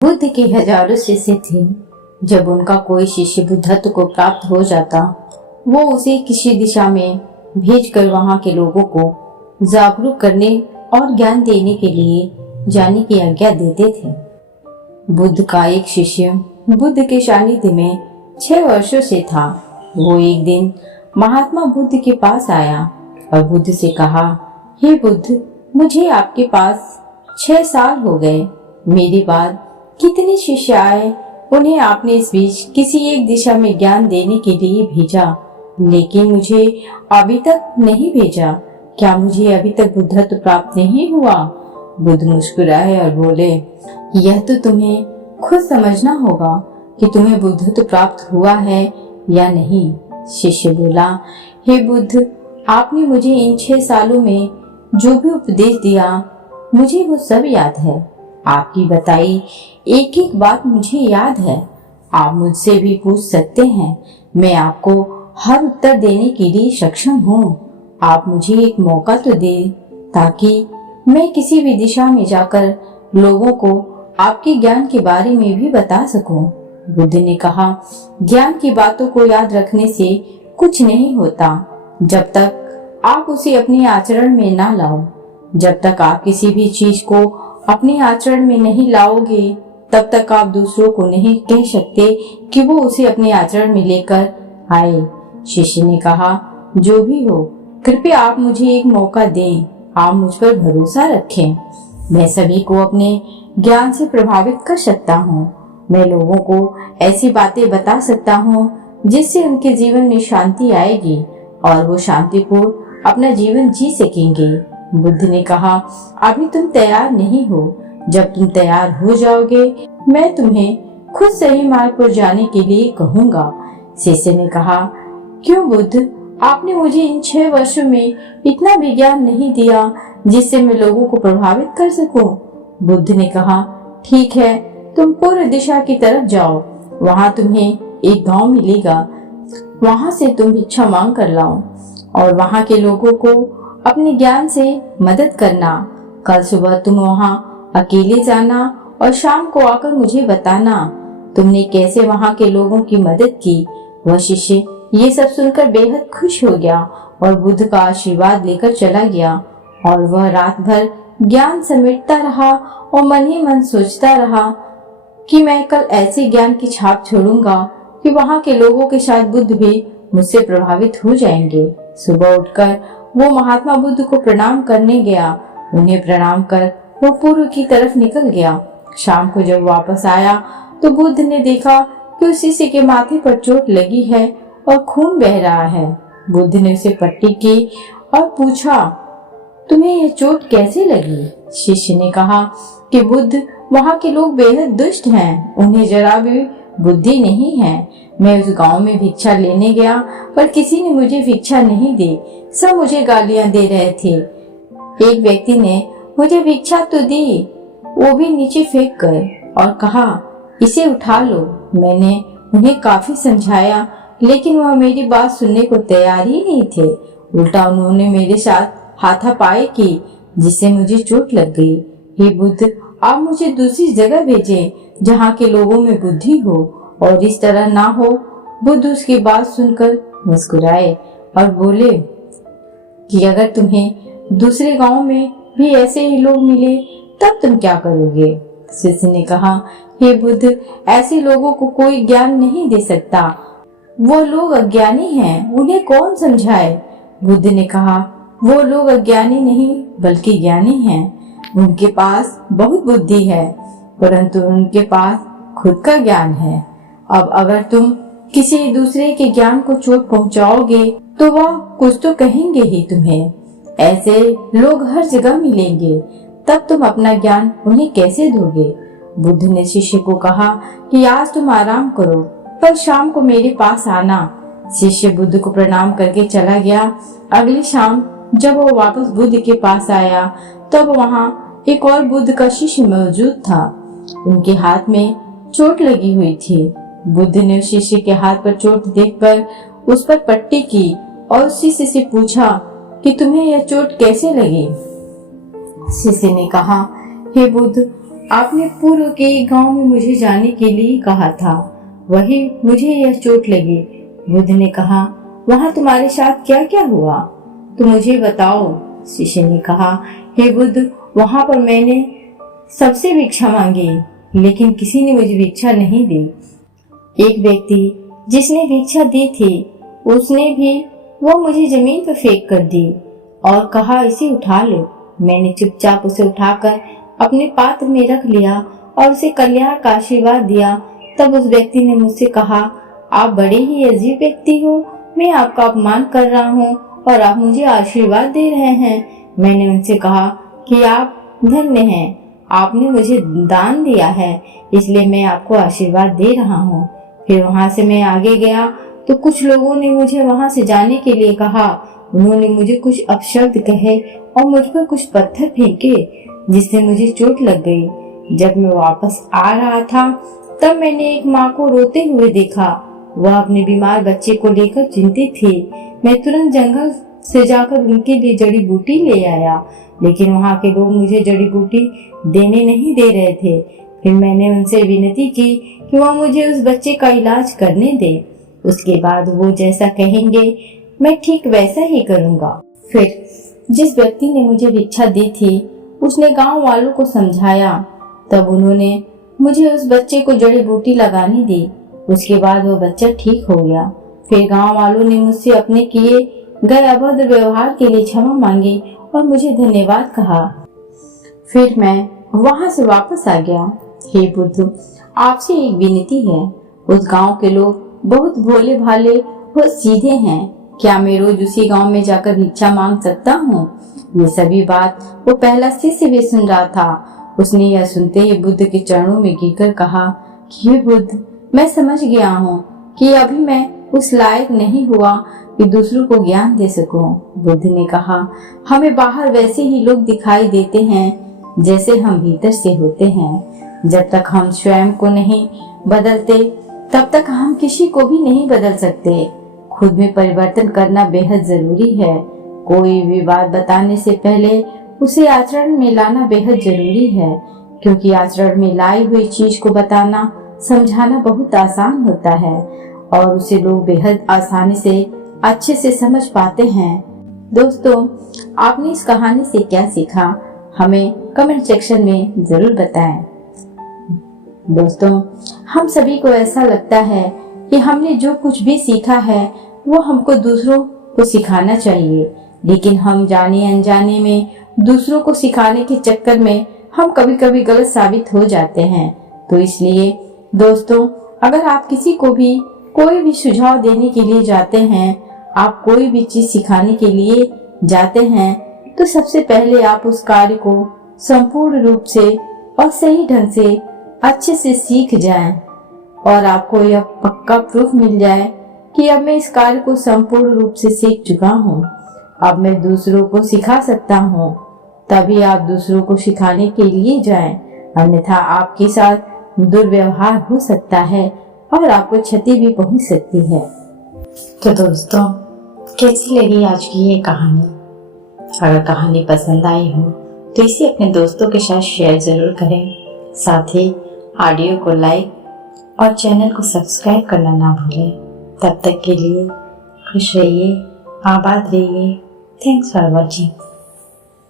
बुद्ध के हजारों शिष्य थे। जब उनका कोई शिष्य बुद्धत्व को प्राप्त हो जाता, वो उसे किसी दिशा में भेजकर वहां के लोगों को जागरूक करने और ज्ञान देने के लिए जाने की आज्ञा देते थे। बुद्ध का एक शिष्य बुद्ध के सानिध्य में 6 वर्षों से था। वो एक दिन महात्मा बुद्ध के पास आया और बुद्ध से कहा, हे बुद्ध, मुझे आपके पास 6 साल हो गए। मेरी बाद कितने शिष्य आए, उन्हें आपने इस बीच किसी एक दिशा में ज्ञान देने के लिए भेजा, लेकिन मुझे अभी तक नहीं भेजा। क्या मुझे अभी तक बुद्धत्व प्राप्त नहीं हुआ? बुद्ध मुस्कुराए और बोले, यह तो तुम्हें खुद समझना होगा कि तुम्हें बुद्धत्व प्राप्त हुआ है या नहीं। शिष्य बोला, हे बुद्ध, आपने मुझे इन 6 सालों में जो भी उपदेश दिया, मुझे वो सब याद है। आपकी बताई एक एक बात मुझे याद है। आप मुझसे भी पूछ सकते हैं, मैं आपको हर उत्तर देने के लिए सक्षम हूँ। आप मुझे एक मौका तो दे ताकि मैं किसी भी दिशा में जाकर लोगों को आपके ज्ञान के बारे में भी बता सकूं। बुद्ध ने कहा, ज्ञान की बातों को याद रखने से कुछ नहीं होता जब तक आप उसे अपने आचरण में ना लाओ। जब तक आप किसी भी चीज को अपने आचरण में नहीं लाओगे, तब तक आप दूसरों को नहीं कह सकते कि वो उसे अपने आचरण में लेकर आए। शिष्य ने कहा, जो भी हो, कृपया आप मुझे एक मौका दें। आप मुझ पर भरोसा रखें। मैं सभी को अपने ज्ञान से प्रभावित कर सकता हूँ। मैं लोगों को ऐसी बातें बता सकता हूँ जिससे उनके जीवन में शांति आएगी और वो शांतिपूर्ण अपना जीवन जी सकेंगे। बुद्ध ने कहा, अभी तुम तैयार नहीं हो। जब तुम तैयार हो जाओगे, मैं तुम्हें खुद सही मार्ग पर जाने के लिए कहूँगा। शिष्य ने कहा, क्यों बुद्ध, आपने मुझे इन 6 वर्षों में इतना भी ज्ञान नहीं दिया जिससे मैं लोगों को प्रभावित कर सकूं। बुद्ध ने कहा, ठीक है, तुम पूर्व दिशा की तरफ जाओ। वहाँ तुम्हें एक गांव मिलेगा। वहाँ से तुम भिक्षा मांग कर लाओ और वहाँ के लोगों को अपने ज्ञान से मदद करना। कल सुबह तुम वहाँ अकेले जाना और शाम को आकर मुझे बताना तुमने कैसे वहाँ के लोगों की मदद की। वह शिष्य ये सब सुनकर बेहद खुश हो गया और बुद्ध का आशीर्वाद लेकर चला गया और वह रात भर ज्ञान समेटता रहा और मन ही मन सोचता रहा कि मैं कल ऐसे ज्ञान की छाप छोड़ूंगा कि वहाँ के लोगों के साथ बुद्ध भी मुझसे प्रभावित हो जाएंगे। सुबह उठकर वो महात्मा बुद्ध को प्रणाम करने गया। उन्हें प्रणाम कर वो पूर्व की तरफ निकल गया। शाम को जब वापस आया तो बुद्ध ने देखा कि उस शिष्य के माथे पर चोट लगी है और खून बह रहा है। बुद्ध ने उसे पट्टी की और पूछा, तुम्हें यह चोट कैसे लगी? शिष्य ने कहा कि बुद्ध, वहाँ के लोग बेहद दुष्ट हैं, उन्हें जरा भी बुद्धि नहीं है। मैं उस गांव में भिक्षा लेने गया पर किसी ने मुझे भिक्षा नहीं दी। सब मुझे गालियां दे रहे थे। एक व्यक्ति ने मुझे भिक्षा तो दी, वो भी नीचे फेंक कर और कहा, इसे उठा लो। मैंने उन्हें काफी समझाया लेकिन वह मेरी बात सुनने को तैयार ही नहीं थे। उल्टा उन्होंने मेरे साथ हाथापाई की जिससे मुझे चोट लग गई। हे बुद्ध, आप मुझे दूसरी जगह भेजें जहाँ के लोगों में बुद्धि हो और इस तरह ना हो। बुद्ध उसकी बात सुनकर मुस्कुराए और बोले कि अगर तुम्हें दूसरे गांव में भी ऐसे ही लोग मिले तब तुम क्या करोगे? शिष्य ने कहा, हे बुद्ध, ऐसे लोगों को कोई ज्ञान नहीं दे सकता। वो लोग अज्ञानी हैं, उन्हें कौन समझाए? बुद्ध ने कहा, वो लोग अज्ञानी नहीं बल्कि ज्ञानी हैं। उनके पास बहुत बुद्धि है परंतु उनके पास खुद का ज्ञान है। अब अगर तुम किसी दूसरे के ज्ञान को चोट पहुंचाओगे तो वह कुछ तो कहेंगे ही तुम्हें। ऐसे लोग हर जगह मिलेंगे, तब तुम अपना ज्ञान उन्हें कैसे दोगे? बुद्ध ने शिष्य को कहा कि आज तुम आराम करो, कल शाम को मेरे पास आना। शिष्य बुद्ध को प्रणाम करके चला गया। अगली शाम जब वो वापस बुद्ध के पास आया तब वहाँ एक और बुद्ध का शिष्य मौजूद था। उनके हाथ में चोट लगी हुई थी। बुद्ध ने उस शिष्य के हाथ पर चोट देखकर उस पर पट्टी की और उस शिष्य से पूछा कि तुम्हें यह चोट कैसे लगी? शिष्य ने कहा, हे बुद्ध, आपने पूर्व के गांव में मुझे जाने के लिए कहा था, वही मुझे यह चोट लगी। बुद्ध ने कहा, वहाँ तुम्हारे साथ क्या क्या हुआ, तो मुझे बताओ। शिष्य ने कहा, हे बुद्ध, वहाँ पर मैंने सबसे भिक्षा मांगी, लेकिन किसी ने मुझे भिक्षा नहीं दी। एक व्यक्ति जिसने भिक्षा दी थी, उसने भी वो मुझे जमीन पर फेंक कर दी और कहा, इसे उठा लो। मैंने चुपचाप उसे उठाकर अपने पात्र में रख लिया और उसे कल्याण का आशीर्वाद दिया। तब उस व्यक्ति ने मुझसे कहा, आप बड़े ही अजीब व्यक्ति हो, मैं आपका अपमान कर रहा हूँ और आप मुझे आशीर्वाद दे रहे हैं। मैंने उनसे कहा कि आप धन्य हैं, आपने मुझे दान दिया है, इसलिए मैं आपको आशीर्वाद दे रहा हूँ। फिर वहाँ से मैं आगे गया तो कुछ लोगों ने मुझे वहाँ से जाने के लिए कहा। उन्होंने मुझे कुछ अपशब्द कहे और मुझ पर कुछ पत्थर फेंके, जिससे मुझे चोट लग गई। जब मैं वापस आ रहा था तब मैंने एक माँ को रोते हुए देखा। वह अपने बीमार बच्चे को लेकर चिंतित थी। मैं तुरंत जंगल से जाकर उनके लिए जड़ी बूटी ले आया, लेकिन वहाँ के लोग मुझे जड़ी बूटी देने नहीं दे रहे थे। फिर मैंने उनसे विनती की कि वह मुझे उस बच्चे का इलाज करने दे। उसके बाद वो जैसा कहेंगे मैं ठीक वैसा ही करूँगा। फिर जिस व्यक्ति ने मुझे भिक्षा दी थी, उसने गांव वालों को समझाया। तब उन्होंने मुझे उस बच्चे को जड़ी बूटी लगाने दी। उसके बाद वो बच्चा ठीक हो गया। फिर गांव वालों ने मुझसे अपने किए गए अभद्र व्यवहार के लिए क्षमा मांगी और मुझे धन्यवाद कहा। फिर मैं वहां से वापस आ गया। हे बुद्ध, आपसे एक विनती है। उस गांव के लोग बहुत भोले भाले और सीधे हैं। क्या मैं रोज उसी गांव में जाकर भिक्षा मांग सकता हूँ? ये सभी बात वो पहला शिष्य भी सुन रहा था। उसने यह सुनते ही बुद्ध के चरणों में गिरकर कहा कि हे बुद्ध, मैं समझ गया हूँ कि अभी मैं उस लायक नहीं हुआ कि दूसरों को ज्ञान दे सकूं। बुद्ध ने कहा, हमें बाहर वैसे ही लोग दिखाई देते हैं जैसे हम भीतर से होते हैं। जब तक हम स्वयं को नहीं बदलते तब तक हम किसी को भी नहीं बदल सकते। खुद में परिवर्तन करना बेहद जरूरी है। कोई भी बात बताने से पहले उसे आचरण में लाना बेहद जरूरी है, क्योंकि आचरण में लाई हुई चीज को बताना समझाना बहुत आसान होता है और उसे लोग बेहद आसानी से अच्छे से समझ पाते हैं। दोस्तों, आपने इस कहानी से क्या सीखा, हमें कमेंट सेक्शन में जरूर बताएं। दोस्तों, हम सभी को ऐसा लगता है कि हमने जो कुछ भी सीखा है वो हमको दूसरों को सिखाना चाहिए, लेकिन हम जाने अनजाने में दूसरों को सिखाने के चक्कर में हम कभी कभी गलत साबित हो जाते हैं। तो इसलिए दोस्तों, अगर आप किसी को भी कोई भी सुझाव देने के लिए जाते हैं, आप कोई भी चीज सिखाने के लिए जाते हैं, तो सबसे पहले आप उस कार्य को संपूर्ण रूप से और सही ढंग से अच्छे से सीख जाएं और आपको यह पक्का प्रूफ मिल जाए कि अब मैं इस कार्य को संपूर्ण रूप से सीख चुका हूँ, अब मैं दूसरों को सिखा सकता हूँ। तभी आप दूसरों को सिखाने के लिए जाएं, अन्यथा आपके साथ दुर्व्यवहार हो सकता है और आपको क्षति भी पहुंच सकती है। तो दोस्तों, कैसी लगी आज की ये कहानी? अगर कहानी पसंद आई हो तो इसे अपने दोस्तों के साथ शेयर जरूर करें। साथ ही ऑडियो को लाइक और चैनल को सब्सक्राइब करना ना भूलें। तब तक के लिए खुश रहिए, आबाद रहिए। Thanks for watching.